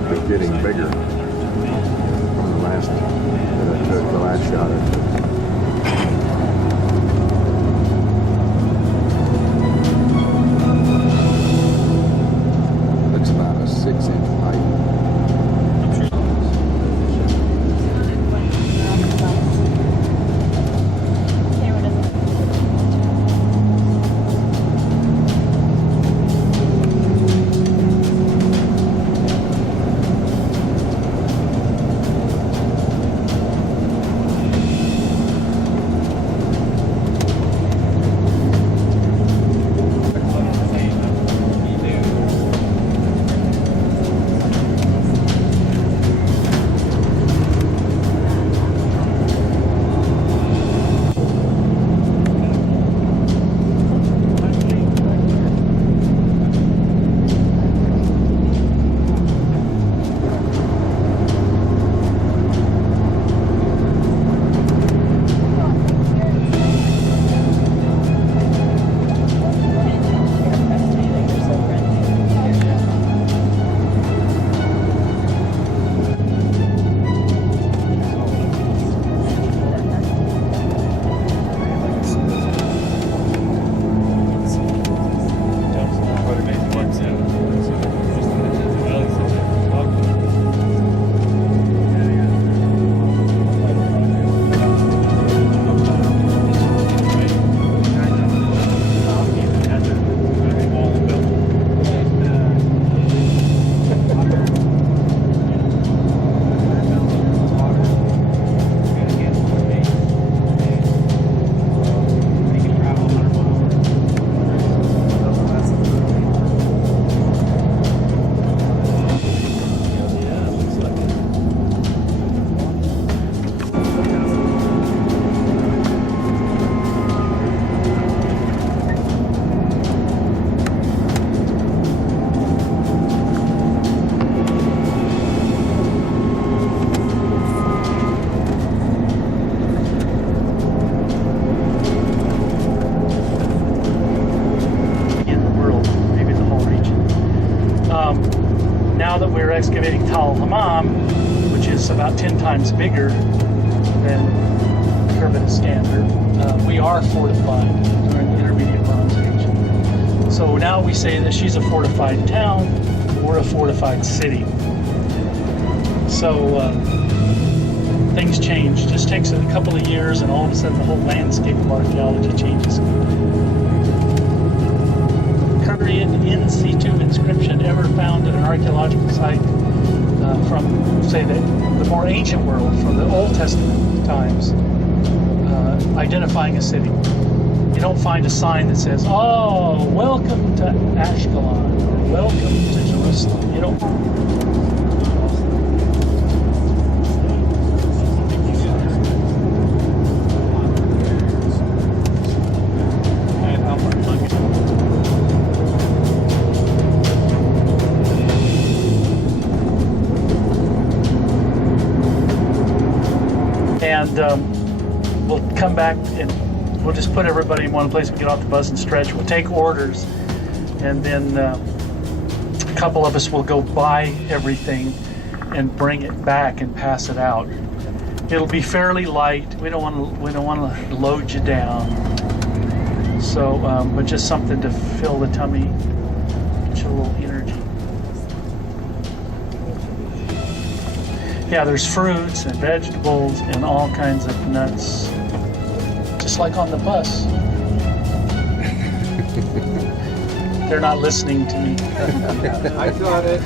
like it's getting bigger from the last shot I took. Looks about a 6-inch pipe. Excavating Tal Hammam, which is about 10 times bigger than Kerbet Standard. We are fortified. We're in the intermediate Bronze Age. So now we say that she's a fortified town, we're a fortified city. So things change. Just takes a couple of years and all of a sudden the whole landscape of archaeology changes. Period in situ inscription ever found at an archaeological site from, say, the more ancient world, from the Old Testament times, identifying a city. You don't find a sign that says, "Oh, welcome to Ashkelon," or "Welcome to Jerusalem." You don't. And we'll come back and we'll just put everybody in one place. We get off the bus and stretch. We'll take orders, and then a couple of us will go buy everything and bring it back and pass it out. It'll be fairly light. We don't want to load you down. So, but just something to fill the tummy, get you a little energy. Yeah, there's fruits and vegetables and all kinds of nuts, just like on the bus. They're not listening to me. I got it.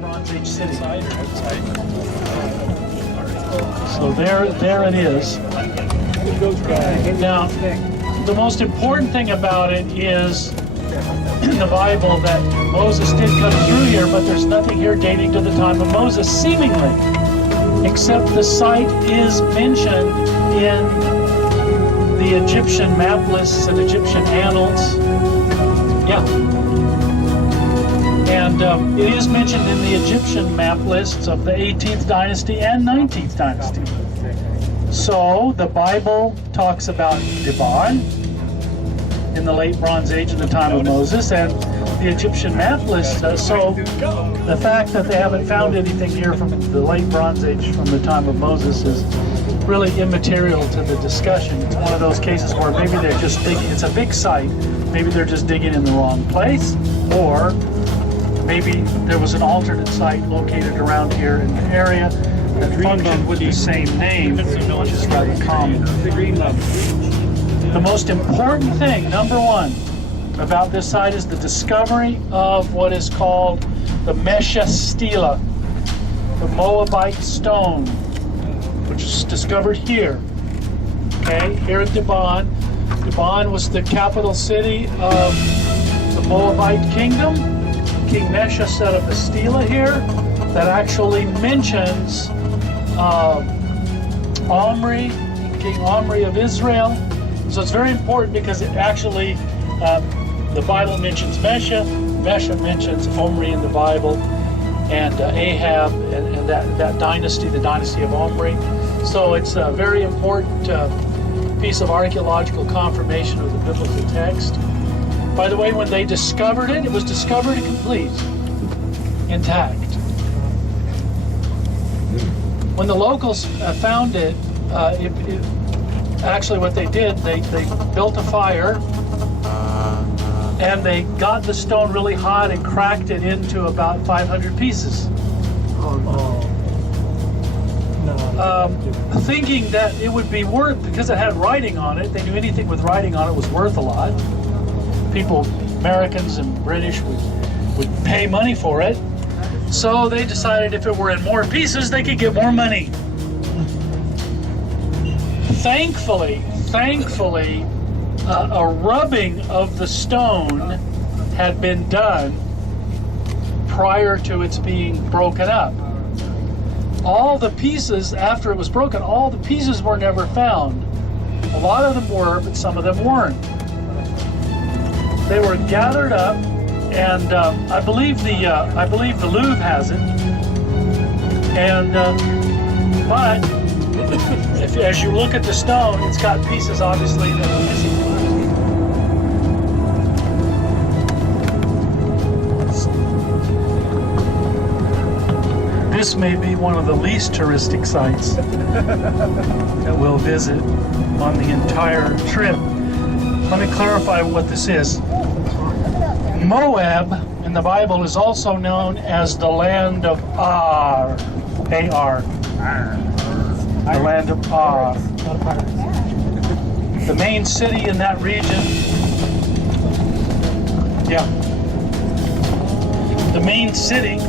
Bronze Age city. So there it is. Now, the most important thing about it is in the Bible that Moses did come through here, but there's nothing here dating to the time of Moses, seemingly, except the site is mentioned in the Egyptian map lists and Egyptian annals. Yeah. And it is mentioned in the Egyptian map lists of the 18th dynasty and 19th dynasty. So the Bible talks about Dibon in the late Bronze Age in the time of Moses, and the Egyptian map list does. So the fact that they haven't found anything here from the late Bronze Age from the time of Moses is really immaterial to the discussion. It's one of those cases where maybe they're just digging, it's a big site, maybe they're just digging in the wrong place, or maybe there was an alternate site located around here in the area that functioned with the same name, which is rather common. The most important thing, number one, about this site is the discovery of what is called the Mesha Stela, the Moabite stone, which is discovered here. Okay, here at Dibon. Dibon was the capital city of the Moabite kingdom. King Mesha set up a stela here that actually mentions Omri, King Omri of Israel. So it's very important because it actually, the Bible mentions Mesha, Mesha mentions Omri in the Bible, and Ahab and that dynasty, the dynasty of Omri. So it's a very important piece of archaeological confirmation of the biblical text. By the way, when they discovered it, it was discovered complete, intact. When the locals found it, actually what they did, they built a fire and they got the stone really hot and cracked it into about 500 pieces. Thinking that it would be worth, because it had writing on it, they knew anything with writing on it was worth a lot. People, Americans and British would pay money for it. So they decided if it were in more pieces, they could get more money. Thankfully, a rubbing of the stone had been done prior to its being broken up. All the pieces, after it was broken, all the pieces were never found. A lot of them were, but some of them weren't. They were gathered up, and I believe the Louvre has it. And but as you look at the stone, it's got pieces obviously that are missing. This may be one of the least touristic sites that we'll visit on the entire trip. Let me clarify what this is. Moab in the Bible is also known as the land of Ar, A-R, the land of Ar. The main city in that region, the main city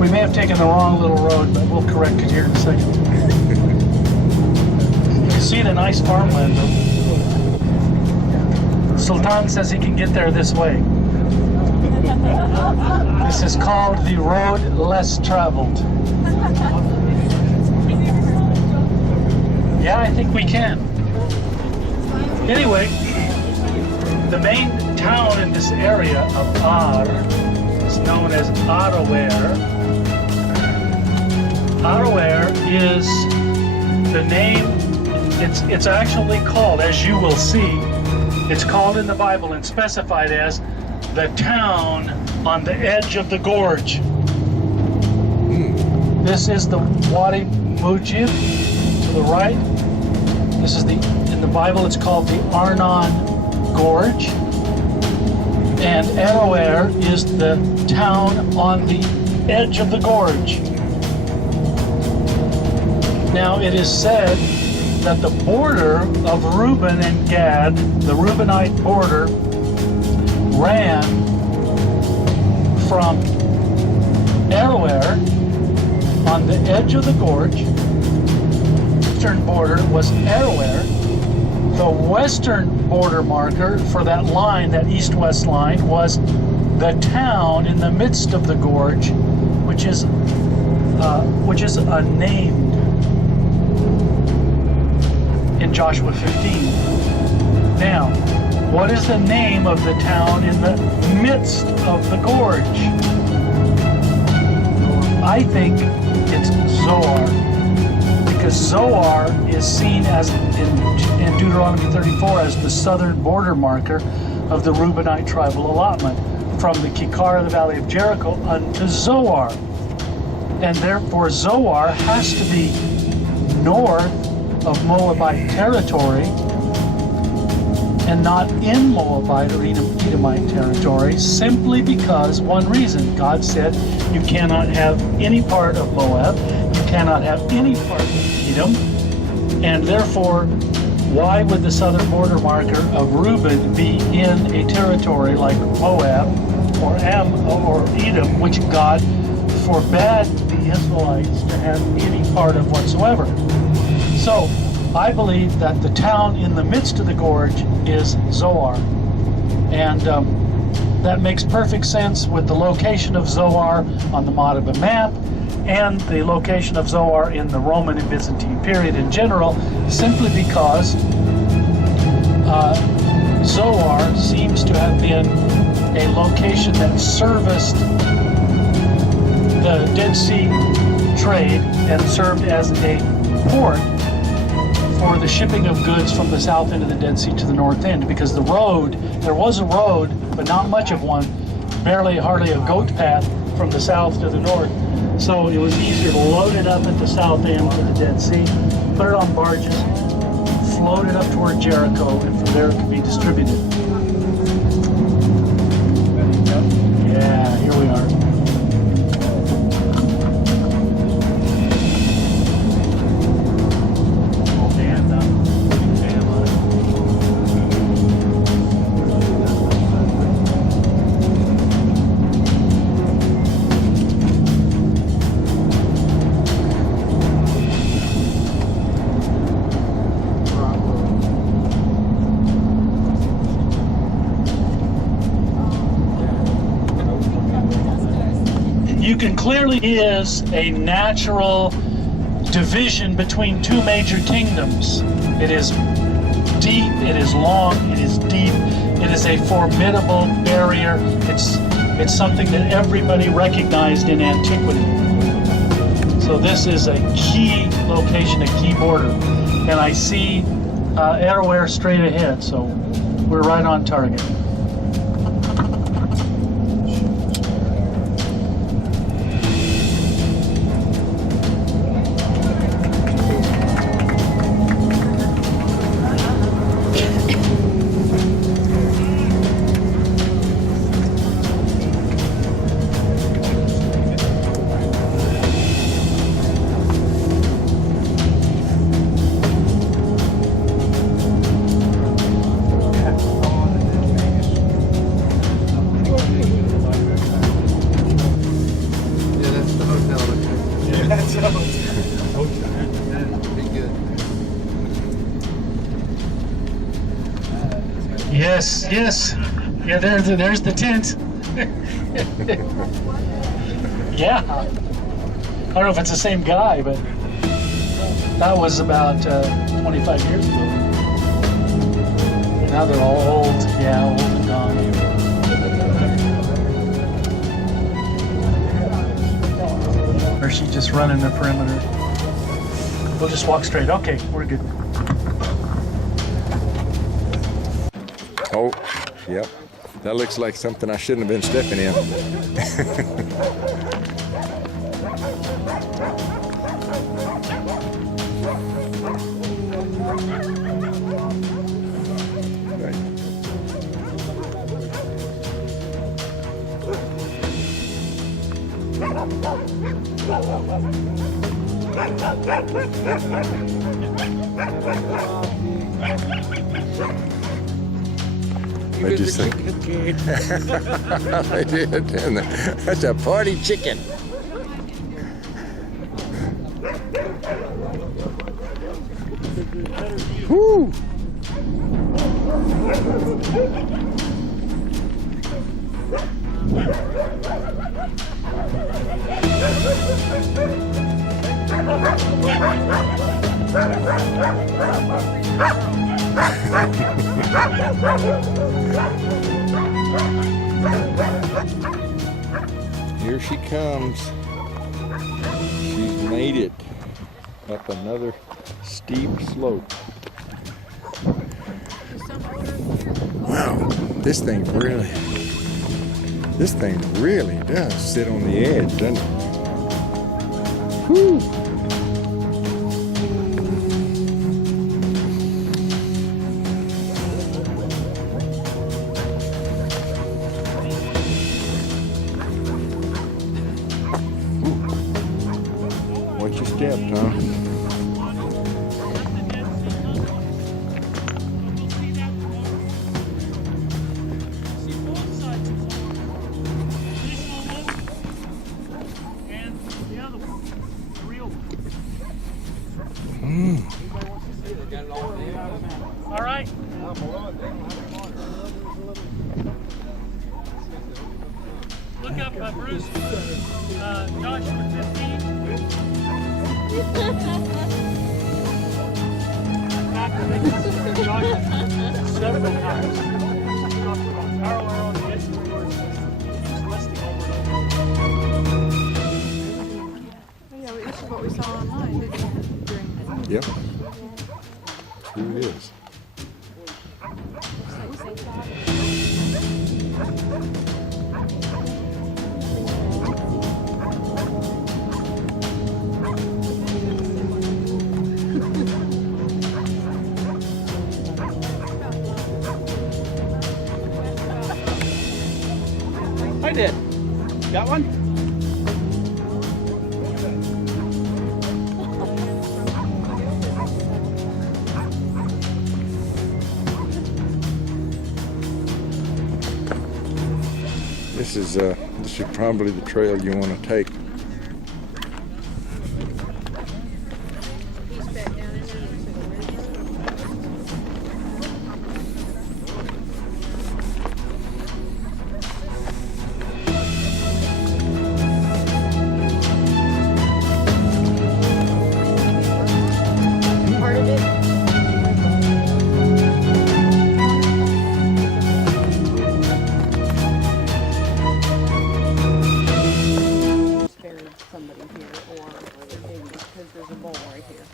we may have taken the wrong little road, but we'll correct it here in a second. You can see the nice farmland though. Sultan says he can get there this way. This is called the road less traveled. Yeah, I think we can. Anyway, the main town in this area of Ar is known as Aroer. Aroer is the name, it's actually called, as you will see, it's called in the Bible and specified as the town on the edge of the gorge. This is the Wadi Mujib to the right. This is in the Bible it's called the Arnon Gorge. And Aroer is the town on the edge of the gorge. Now it is said that the border of Reuben and Gad, the Reubenite border, ran from Aroer on the edge of the gorge. The eastern border was Aroer. The western border marker for that line, that east-west line, was the town in the midst of the gorge, which is unnamed in Joshua 15. Now, what is the name of the town in the midst of the gorge? I think it's Zoar, because Zoar is seen as in Deuteronomy 34 as the southern border marker of the Reubenite tribal allotment from the Kikar of the Valley of Jericho unto Zoar. And therefore Zoar has to be north of Moabite territory and not in Moabite or Edomite territory, simply because one reason. God said you cannot have any part of Moab, you cannot have any part of Edom, and therefore why would the southern border marker of Reuben be in a territory like Moab or Edom, which God forbade the Israelites to have any part of whatsoever? So I believe that the town in the midst of the gorge is Zoar, and that makes perfect sense with the location of Zoar on the Madaba map and the location of Zoar in the Roman and Byzantine period in general, simply because Zoar seems to have been a location that serviced the Dead Sea trade and served as a port for the shipping of goods from the south end of the Dead Sea to the north end, because the road, there was a road, but not much of one, hardly a goat path from the south to the north. So it was easier to load it up at the south end to the Dead Sea, put it on barges, float it up toward Jericho, and from there it could be distributed. Yeah, here we are. Clearly is a natural division between two major kingdoms. It is deep, it is long, it is deep, it is a formidable barrier. It's something that everybody recognized in antiquity. So this is a key location, a key border. And I see Aroer straight ahead, so we're right on target. Yes. Yeah, there's the tent. Yeah. I don't know if it's the same guy, but that was about 25 years ago. Now they're all old. Yeah, old and gone. Or is she just running the perimeter? We'll just walk straight. Okay, we're good. Oh, yep. That looks like something I shouldn't have been stepping in. Right. What'd you say? I did. That's a party chicken. Woo! Here she comes. She's made it up another steep slope. Wow, this thing really does sit on the edge, doesn't it? Whew. Watch your step, Tom. All right. Look up, Bruce. Joshua 15. Joshua several times. Aroer on the edge of the Lord. Just listening over and over. Yeah, this is what we saw online, didn't we? Yep. Here it is. I did. Got one? This is probably the trail you want to take. Part of it. Buried somebody here, or they're digging because there's a bowl right here.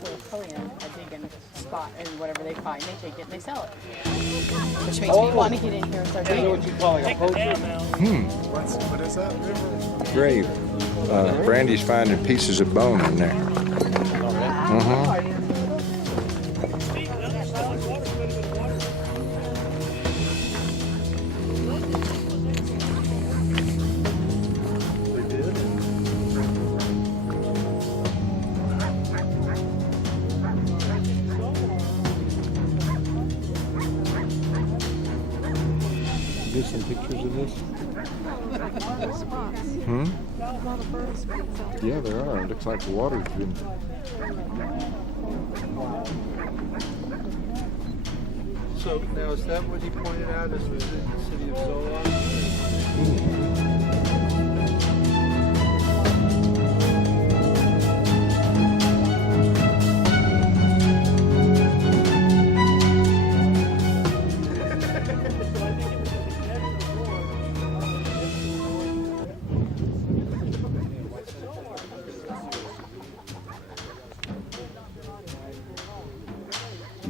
So they'll come in, a digging spot, and whatever they find, they take it and they sell it. Which makes me want to get in here and start You know digging. what you call like a poacher? What is that? Grave. Brandy's finding pieces of bone in there. Uh-huh. Get some pictures of this? Hmm? Yeah, there are. It looks like the water's been... So now is that what he pointed out as was in the city of Zola?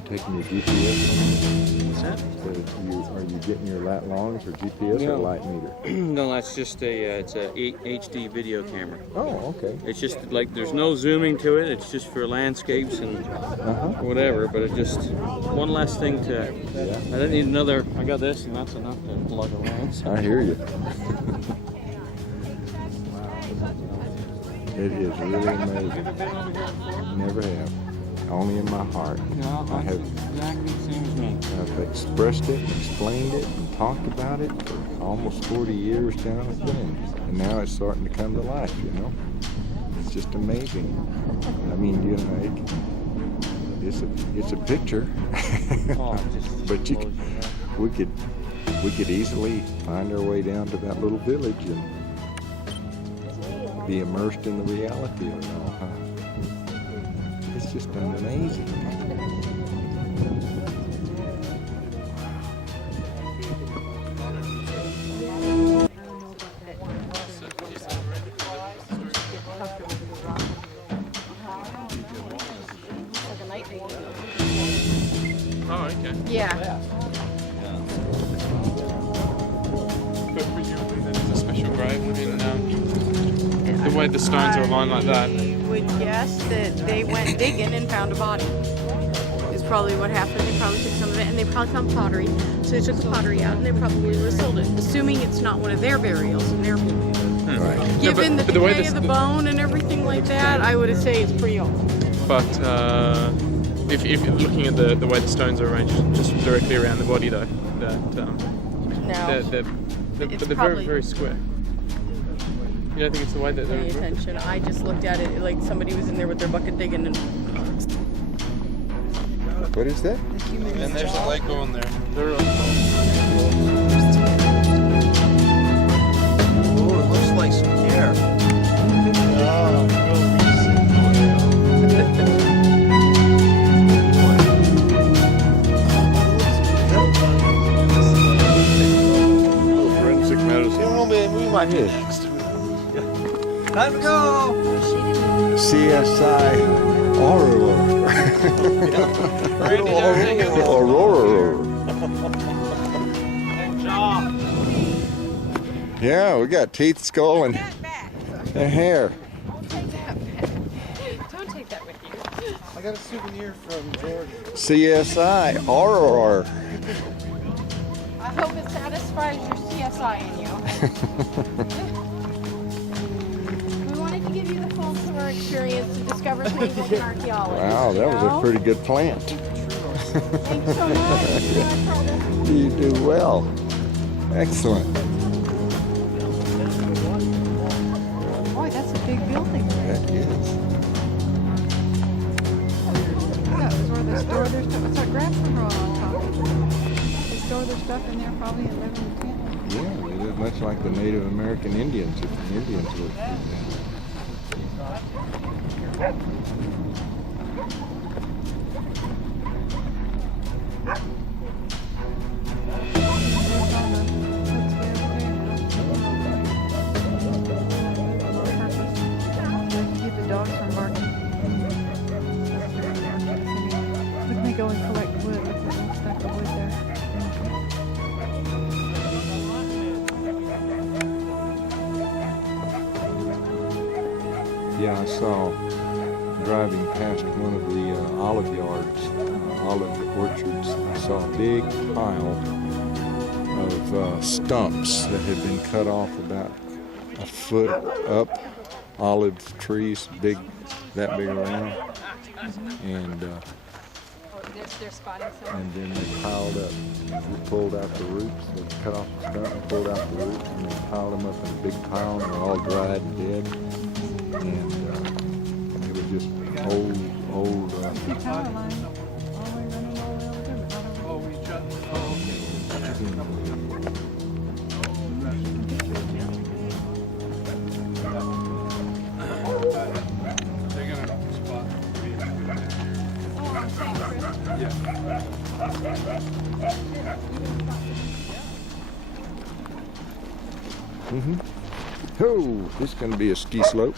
taking your GPS What's that? on it? So are you getting your lat longs or GPS or No. light meter? No, that's just it's a HD video camera. Oh, okay. It's just like there's no zooming to it. It's just for landscapes and whatever. But it just one last thing to. Yeah. I don't need another. I got this, and that's enough to lug around. I hear you. It is really amazing. Never have. Only in my heart. No, I have exactly the same as me. I've expressed it, explained it, and talked about it for almost 40 years down at Bend. And now it's starting to come to life, you know? It's just amazing. I mean, you know, it's a picture. Oh, just But we could easily find our way down to that little village and be immersed in the reality of it all, huh? It's just amazing. Oh, okay. Yeah. But presumably then it's a special grave in the way the stones are aligned like that. I would guess that they went digging and found a body. Is probably what happened. They probably took some of it and they probably found pottery. So they took the pottery out and they probably resold it, assuming it's not one of their burials and their Right. given but the the way decay this- of the bone and everything like that, I would say it's pretty old. But if you're looking at the way the stones are arranged just directly around the body though, that No. they're It's very, probably- very square. You don't think it's the way that Pay they're attention. I just looked at it like somebody was in there with their bucket digging and What is that? the human And there's a lake going there. Oh, it looks like some hair. Forensic medicine. Oh man, we might be next. Time to go. CSI Aroer. Aroer. Yeah, we got teeth, skull, and hair. Don't take that with you. I got a souvenir from Georgia. CSI Aroer. I hope it satisfies your CSI in you. We wanted to give you the full tour experience to discover things in archaeology. Wow, that was a pretty good plant. Thanks so much. You do well. Excellent. Boy, that's a big building. That is. That was where they store their stuff. It's our grandpa wrote on top. They store their stuff in there probably and live in the tent. Yeah, it is much like the Native American Indians. If the Indians would. Keep the dogs from barking. Look, they go and collect wood. Look, there's a stack of wood there. Yeah, I saw driving past one of the olive yards, olive orchards. I saw a big pile of stumps that had been cut off about a foot up. Olive trees, that big around, and They're spotting some. and then they piled up. We pulled out the roots. They cut off the stump and pulled out the roots, and they piled them up in a big pile, and they're all dried and dead. And it was just old. The power line. All the way running all the way over there. But not over Oh, we shut. Oh, okay. They're gonna spot. Oh, this is going to be a ski slope.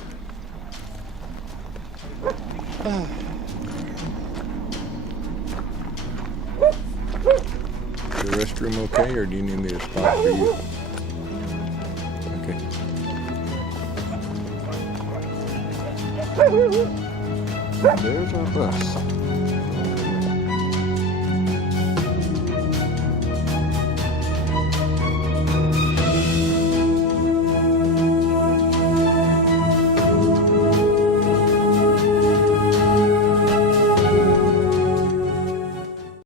restroom okay, or do you need me to spot for you? Okay. There's our bus.